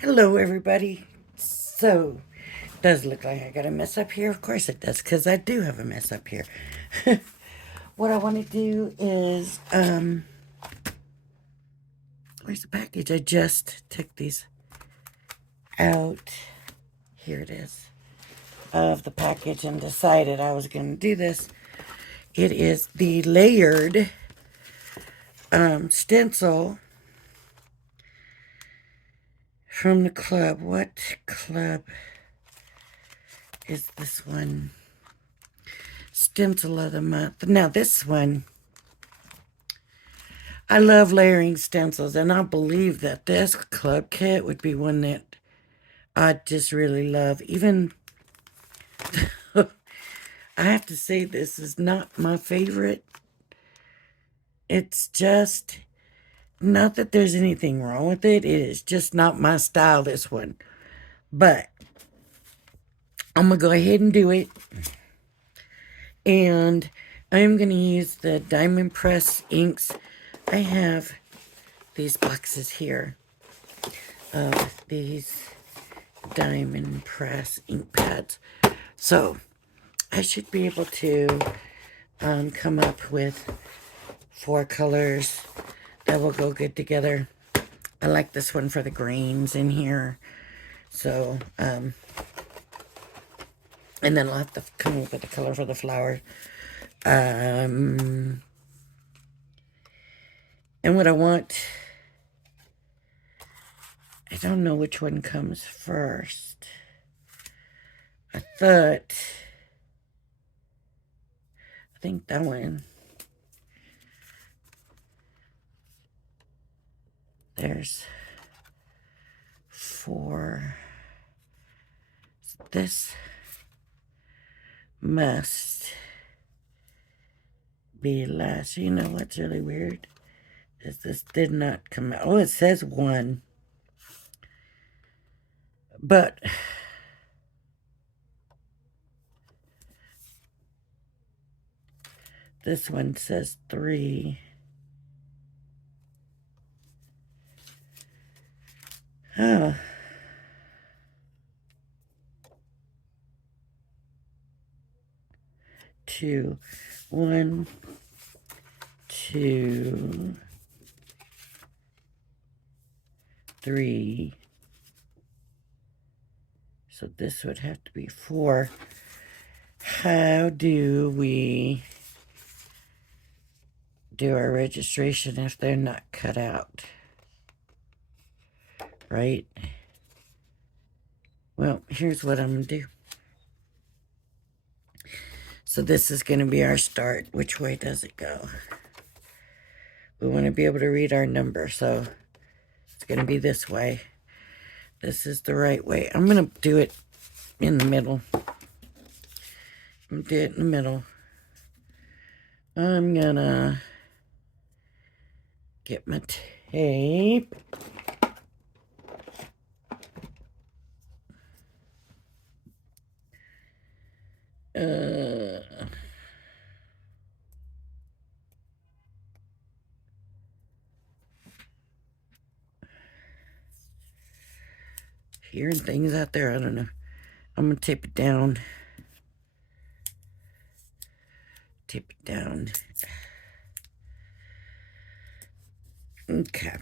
Hello, everybody. So, does look like I got a mess up here. Of course it does, because I do have a mess up here. What I want to do is, where's the package? I just took these out. Here it is, of the package, and decided I was going to do this. It is the layered stencil from the club. What club is this one? Stencil of the month. Now this one, I love layering stencils, and I believe that this club kit would be one that I just really love. Even, I have to say, this is not my favorite. It's just, not that there's anything wrong with it. It is just not my style, this one. But, I'm going to go ahead and do it. And I'm going to use the Diamond Press inks. I have these boxes here of these Diamond Press ink pads. So, I should be able to come up with 4 colors that will go good together. I like this one for the greens in here. So, and then I'll have to come up with the color for the flower. And what I want, I don't know which one comes first. I think that one. There's 4. This must be last. You know what's really weird? Is this did not come out. Oh, it says 1. But this one says 3. Oh. Two. 1, 2, 3. So this would have to be 4. How do we do our registration if they're not cut out? Right? Well, here's what I'm going to do. So this is going to be our start. Which way does it go? We want to be able to read our number, so it's going to be this way. This is the right way. I'm going to do it in the middle. I'm going to do it in the middle. I'm going to get my tape. Hearing things out there, I don't know. I'm going to tape it down. Tape it down. Okay.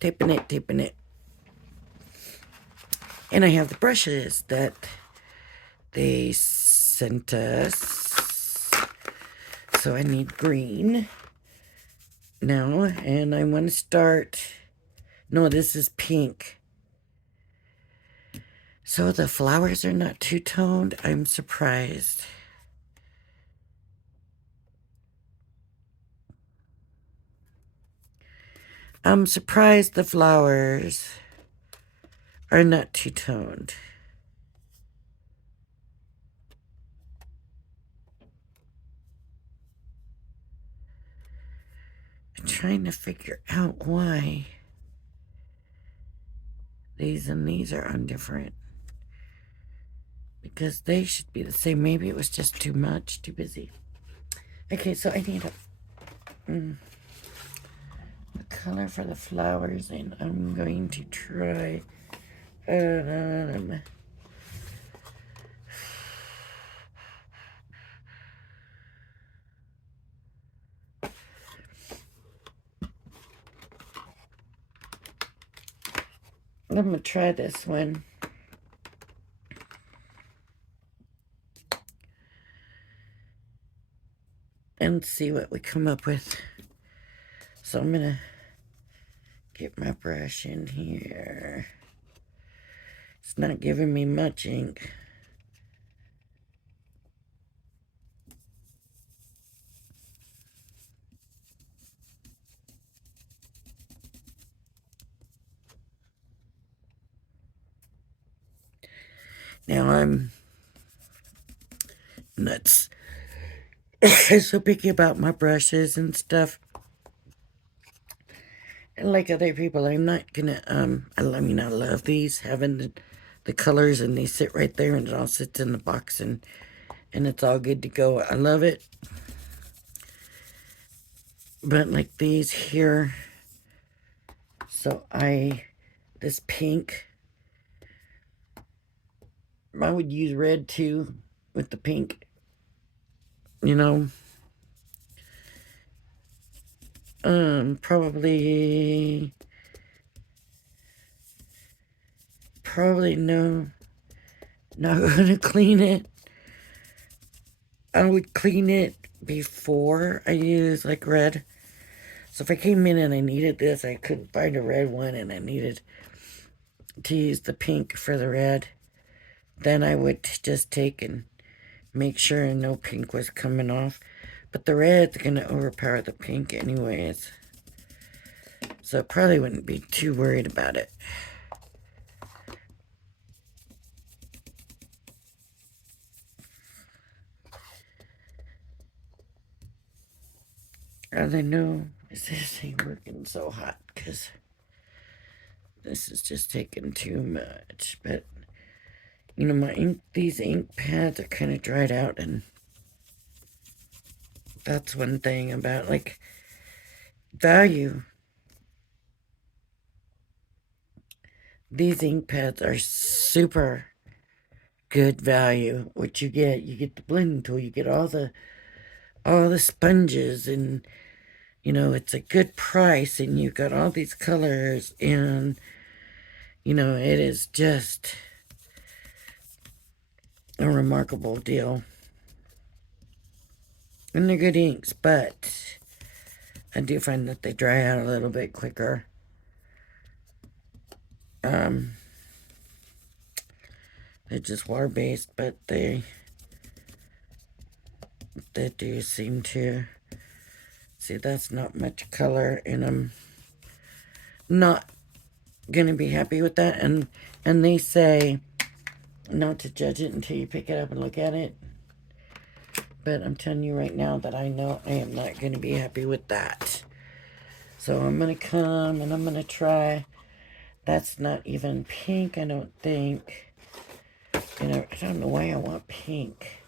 Taping it. And I have the brushes that they sent us. So I need green now. And I want to start. No, this is pink. So the flowers are not two-toned. I'm surprised. I'm surprised the flowers are not two-toned. I'm trying to figure out why these and these are undifferent. Because they should be the same. Maybe it was just too much, too busy. Okay, so I need a color for the flowers, and I'm going to try. Um, I'm gonna try this one. And see what we come up with. So I'm gonna get my brush in here. It's not giving me much ink. Now I'm nuts. I'm so picky about my brushes and stuff. And like other people, I'm not gonna, I mean, I love these, having the colors, and they sit right there, and it all sits in the box, and it's all good to go. I love it. But like these here, so this pink, I would use red too with the pink, you know. Probably no, not gonna clean it. I would clean it before I use like red. So if I came in and I needed this, I couldn't find a red one, and I needed to use the pink for the red, then I would just take and make sure no pink was coming off. But the red's gonna overpower the pink anyways, so I probably wouldn't be too worried about it. All I know is this ain't working so hot, because this is just taking too much. But you know, these ink pads are kind of dried out, and that's one thing about like value. These ink pads are super good value. What you get the blending tool, you get all the sponges, and you know, it's a good price, and you've got all these colors, and you know, it is just a remarkable deal. And they're good inks, but I do find that they dry out a little bit quicker. They're just water-based, but they do seem to... See, that's not much color, and I'm not gonna be happy with that. And they say not to judge it until you pick it up and look at it. But I'm telling you right now that I know I am not gonna be happy with that. So I'm gonna come and I'm gonna try. That's not even pink, I don't think. You know, I don't know why I want pink.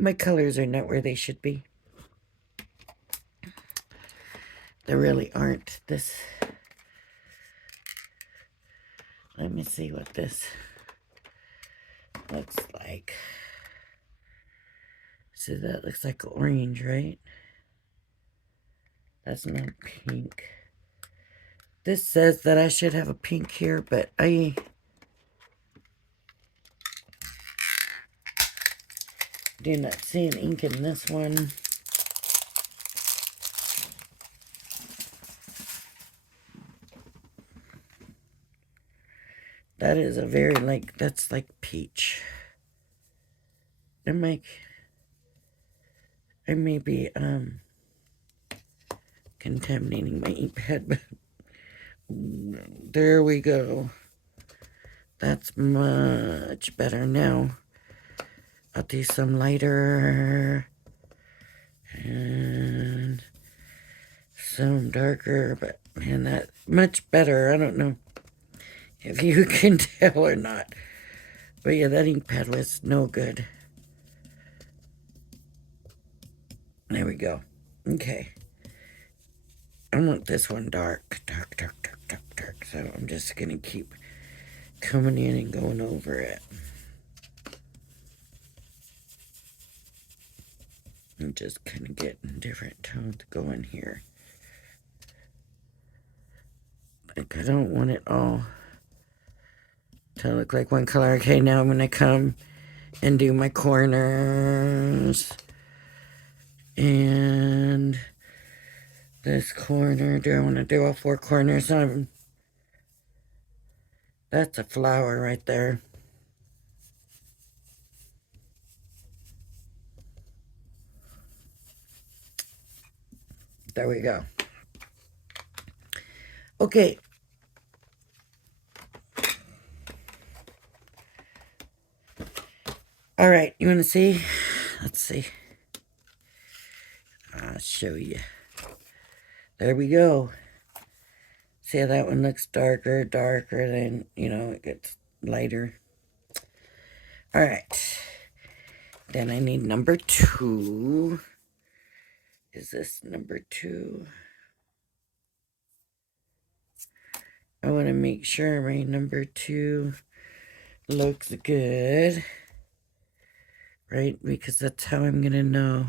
My colors are not where they should be. They really aren't. Let me see what this looks like. So that looks like orange, right? That's not pink. This says that I should have a pink here, but I do not see an ink in this one. That is a very, that's like peach. I may be, contaminating my ink pad, but there we go. That's much better now. I'll do some lighter and some darker, but man, that's much better. I don't know if you can tell or not. But yeah, that ink pad was no good. There we go. Okay. I want this one dark, dark, dark, dark, dark, dark. So I'm just going to keep coming in and going over it. And just kind of getting different tones going here. Like, I don't want it all to look like one color. Okay, now I'm going to come and do my corners. And this corner, do I want to do all 4 corners? That's a flower right there. There we go. Okay. All right, you want to see? Let's see. I'll show you. There we go. See how that one looks darker, then, it gets lighter. All right. Then I need number 2. Is this number 2? I want to make sure my number 2 looks good. Right? Because that's how I'm going to know.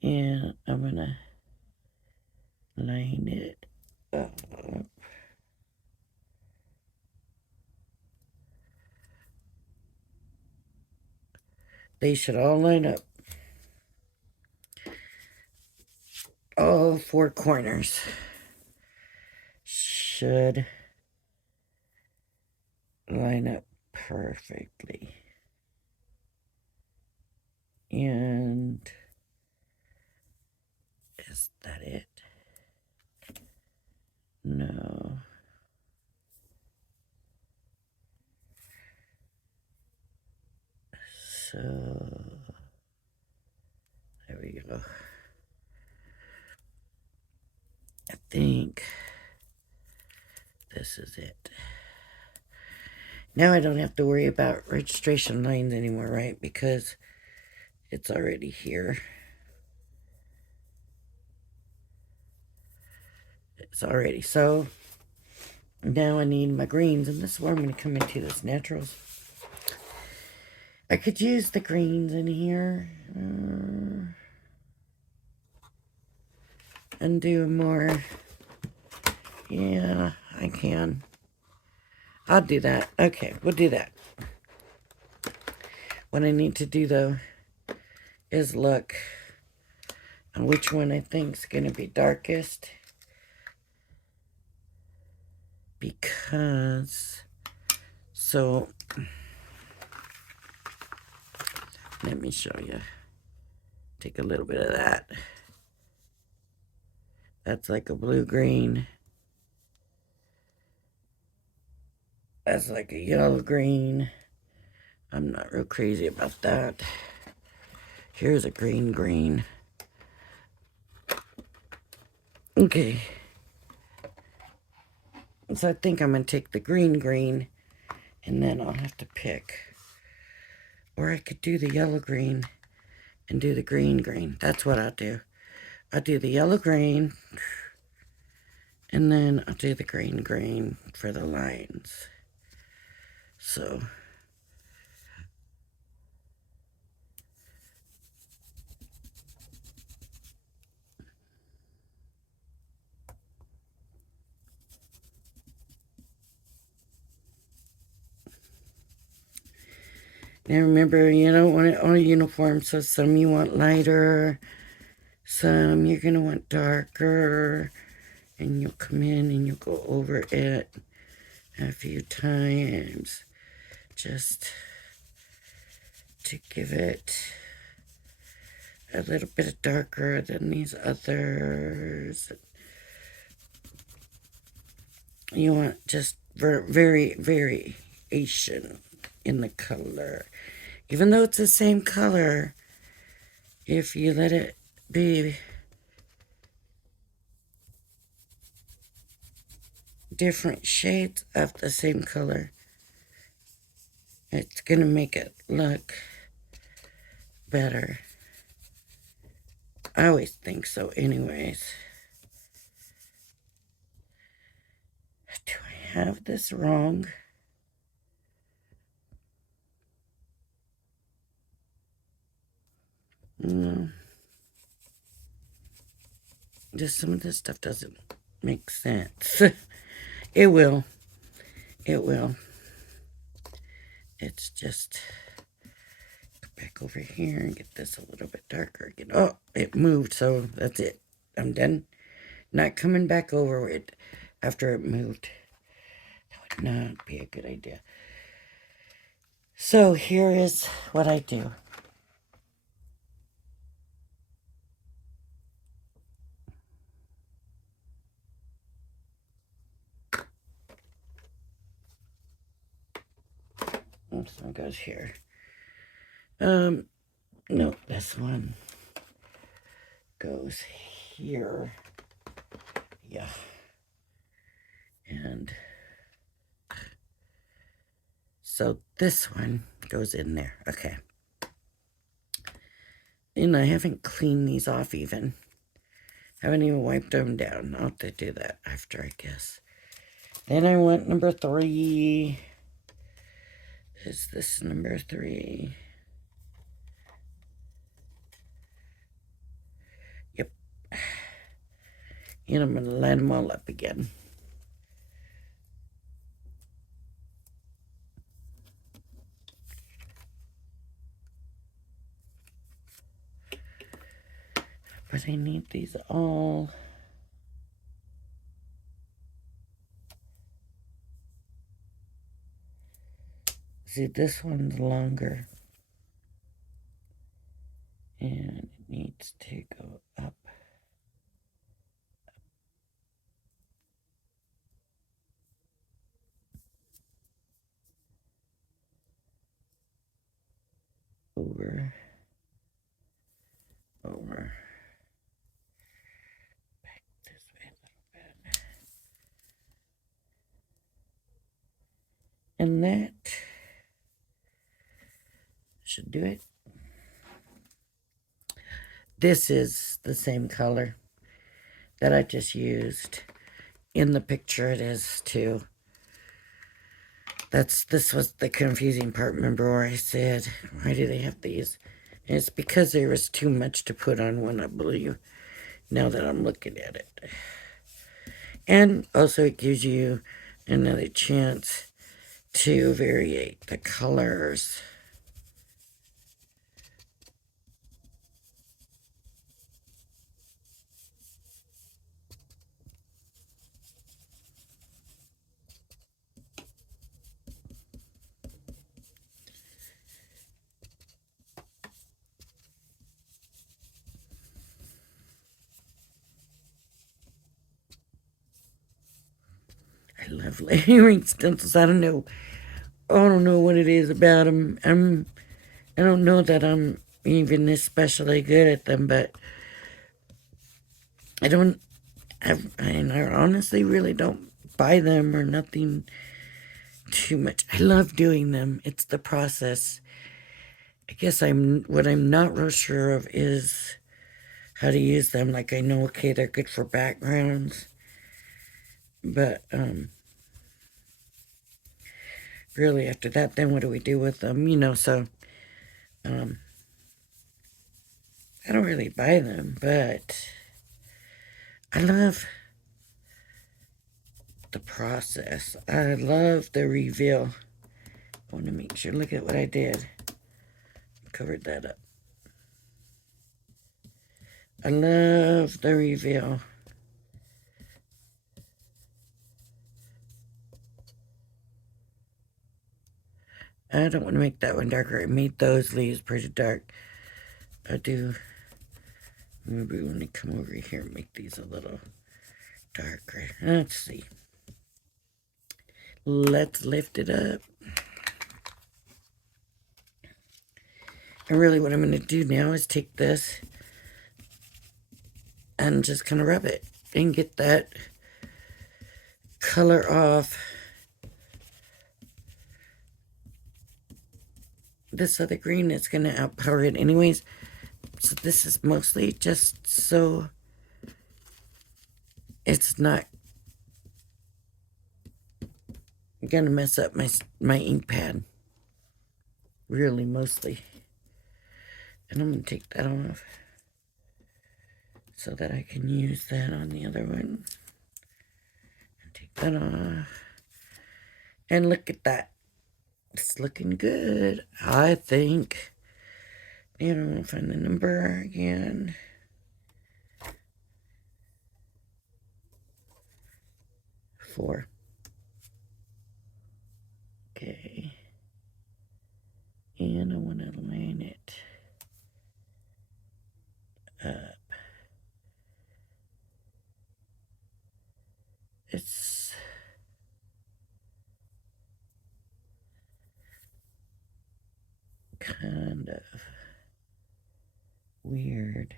And I'm going to line it up. They should all line up. All 4 corners should line up perfectly. And is that it? No. So, there we go. I think this is it. Now I don't have to worry about registration lines anymore, right? Because it's already here. It's already. So now I need my greens, and this is where I'm going to come into this naturals. I could use the greens in here and do more. Yeah, I can. I'll do that. Okay, we'll do that. What I need to do, though, is look on which one I think is going to be darkest. Because, so, let me show you. Take a little bit of that. That's like a blue-green. That's like a yellow-green. I'm not real crazy about that. Here's a green-green. Okay. So I think I'm going to take the green-green, and then I'll have to pick. Or I could do the yellow-green and do the green-green. That's what I'll do. I'll do the yellow-green, and then I'll do the green-green for the lines. So, now remember, you don't want it all uniform, so some you want lighter, some you're going to want darker, and you'll come in and you'll go over it a few times just to give it a little bit darker than these others. You want just very variation in the color. Even though it's the same color, if you let it be different shades of the same color, it's going to make it look better. I always think so anyways. Do I have this wrong? No. Just some of this stuff doesn't make sense. It will. It will. It's just go back over here and get this a little bit darker again. Oh, it moved, so that's it. I'm done. Not coming back over it after it moved. That would not be a good idea. So here is what I do. This one goes here. No, this one goes here. Yeah. And so this one goes in there. Okay. And I haven't cleaned these off even. Haven't even wiped them down. I'll have to do that after, I guess. Then I want number 3. Is this number 3? Yep. And I'm going to line them all up again. But I need these all. See, this one's longer. And it needs to go up. Over. Over. Back this way a little bit. And that should do it. This is the same color that I just used. In the picture it is too. This was the confusing part. Remember where I said, why do they have these? And it's because there was too much to put on one, I believe, now that I'm looking at it. And also it gives you another chance to variate the colors. I love layering stencils. I don't know what it is about them. I don't know that I'm even especially good at them, but I honestly really don't buy them or nothing too much. I love doing them. It's the process. I guess what I'm not real sure of is how to use them. Like, I know, okay, they're good for backgrounds, but really after that, then what do we do with them? So I don't really buy them, but I love the process. I love the reveal. I want to make sure, look at what I did. Covered that up. I love the reveal. I don't want to make that one darker. I made those leaves pretty dark. I do. Maybe when I come over here and make these a little darker. Let's see. Let's lift it up. And really what I'm going to do now is take this and just kind of rub it and get that color off this other green. It's going to outpower it anyways. So this is mostly just so it's not going to mess up my ink pad. Really, mostly. And I'm going to take that off so that I can use that on the other one. And take that off. And look at that. It's looking good, I think. I don't know, find the number again. Four. Okay. And I want to line it up. It's kind of weird.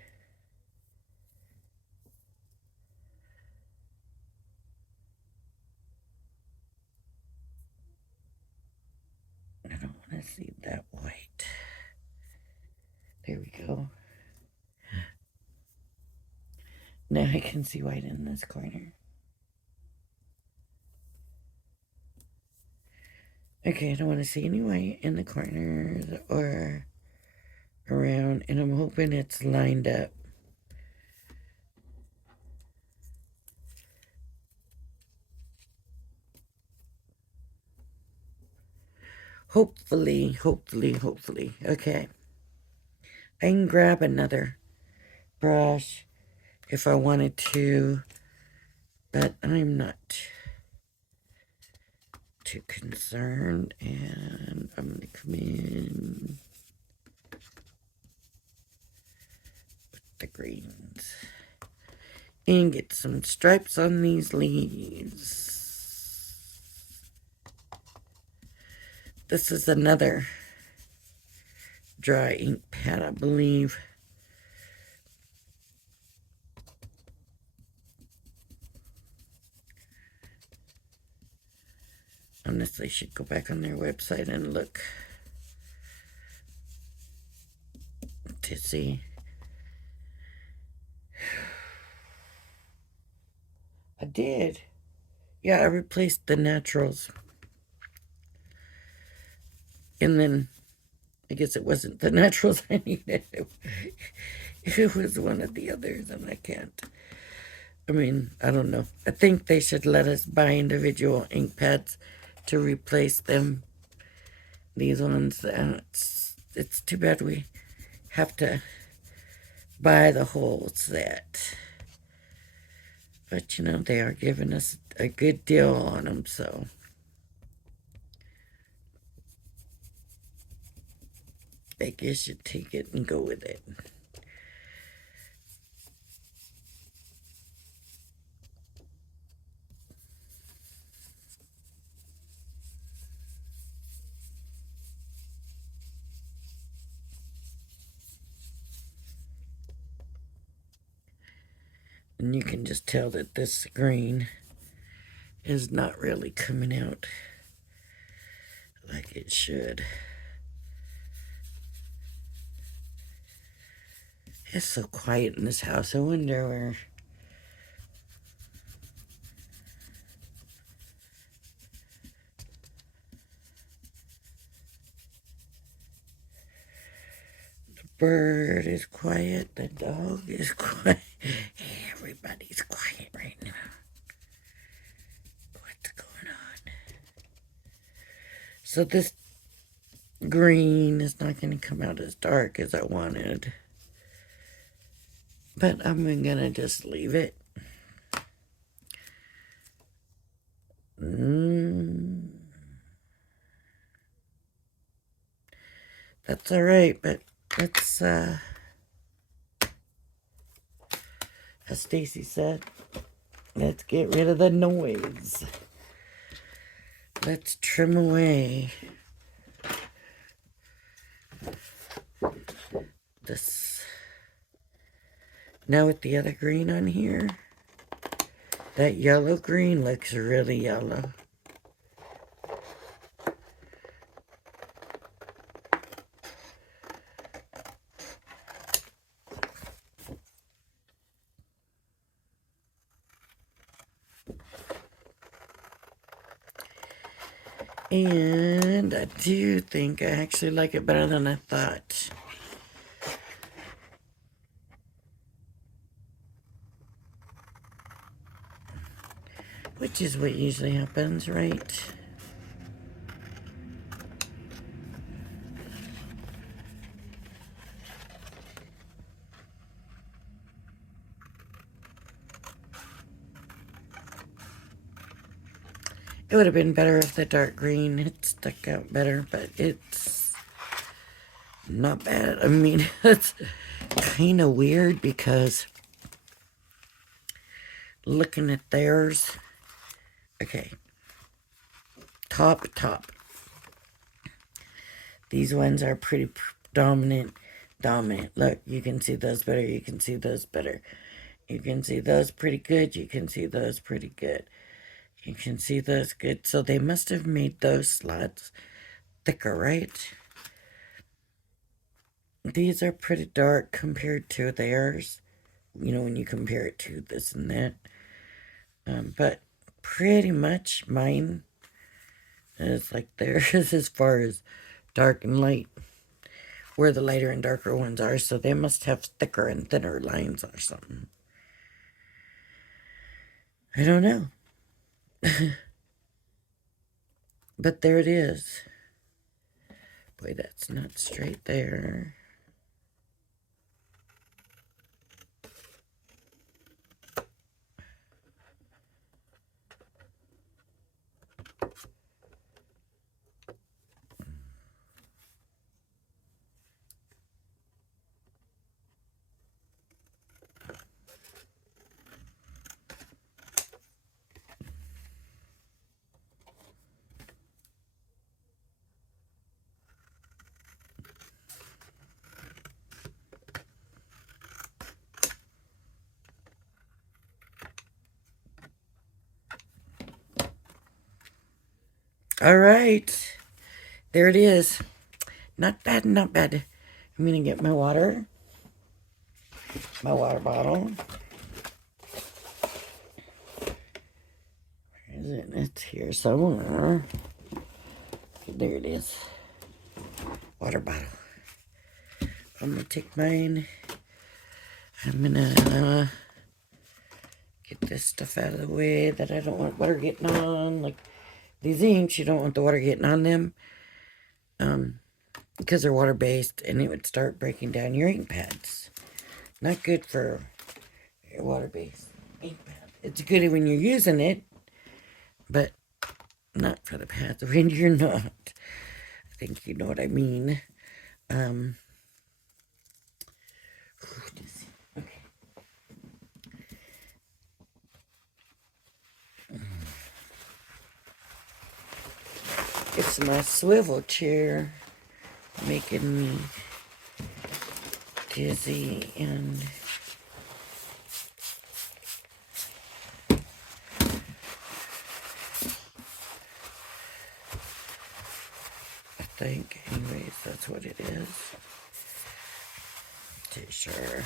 I don't want to see that white. There we go. Now I can see white in this corner. Okay, I don't want to see any white in the corners or around, and I'm hoping it's lined up. Hopefully. Okay. I can grab another brush if I wanted to, but I'm not too concerned, and I'm going to come in with the greens and get some stripes on these leaves. This is another dry ink pad, I believe. Honestly, should go back on their website and look to see. I did. Yeah, I replaced the naturals. And then, I guess it wasn't the naturals I needed. It was one of the others, and I can't. I mean, I don't know. I think they should let us buy individual ink pads to replace them. These ones, it's too bad we have to buy the whole set. But, you know, they are giving us a good deal on them, so. I guess you take it and go with it. And you can just tell that this green is not really coming out like it should. It's so quiet in this house. I wonder where... The bird is quiet. The dog is quiet. Everybody's quiet right now. What's going on? So this green is not going to come out as dark as I wanted. But I'm going to just leave it. That's all right, but let's, as Stacy said, let's get rid of the noise. Let's trim away this. Now with the other green on here, That yellow green looks really yellow. And I do think I actually like it better than I thought. Which is what usually happens, right? It would have been better if the dark green had stuck out better, but it's not bad. I mean, it's kind of weird because looking at theirs, okay, top. These ones are pretty dominant. Look, you can see those better. You can see those better. You can see those pretty good. You can see those pretty good. You can see those good. So they must have made those slots thicker, right? These are pretty dark compared to theirs. You know, when you compare it to this and that. But pretty much mine is like theirs as far as dark and light, where the lighter and darker ones are. So they must have thicker and thinner lines or something. I don't know. But there it is. Boy, that's not straight there. All right. There it is. Not bad, not bad. I'm going to get my water bottle. Where is it? It's here somewhere. There it is. Water bottle. I'm going to take mine. I'm going to get this stuff out of the way that I don't want water getting on. Like these inks, you don't want the water getting on them. Because they're water-based and it would start breaking down your ink pads. Not good for your water-based ink pad. It's good when you're using it, but not for the pads when you're not. I think you know what I mean. Okay. It's my swivel chair making me dizzy and I think, anyways, that's what it is. Sure.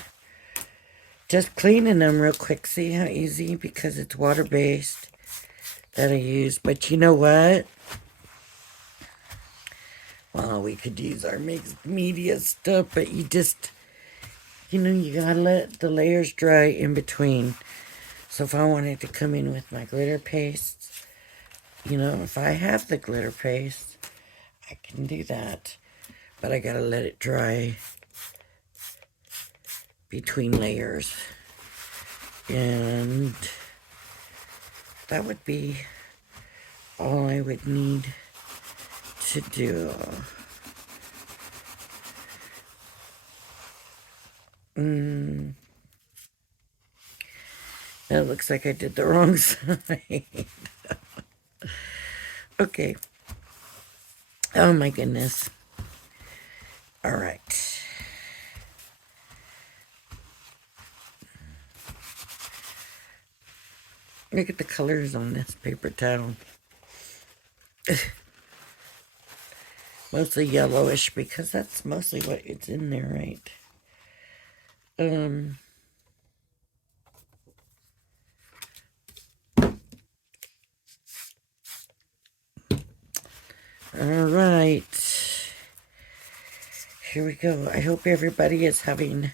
Just cleaning them real quick. See how easy? Because it's water-based that I use. But you know what? Well, we could use our mixed media stuff, but you just, you know, you gotta let the layers dry in between. So if I wanted to come in with my glitter paste, you know, if I have the glitter paste, I can do that. But I gotta let it dry between layers. And that would be all I would need to do. That looks like I did the wrong side. Okay. Oh my goodness. All right. Look at the colors on this paper towel. Mostly yellowish because that's mostly what it's in there, right? All right. Here we go. I hope everybody is having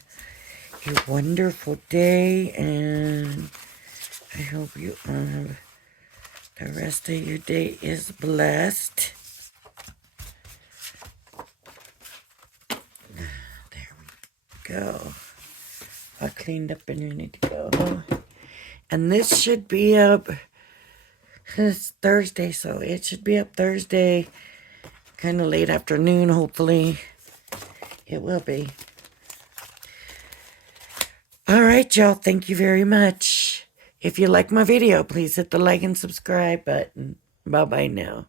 a wonderful day, and I hope you the rest of your day is blessed. There we go. All cleaned up and ready to go. And this should be up, it's Thursday, so it should be up Thursday, kind of late afternoon, hopefully. It will be. All right, y'all. Thank you very much. If you like my video, please hit the like and subscribe button. Bye-bye now.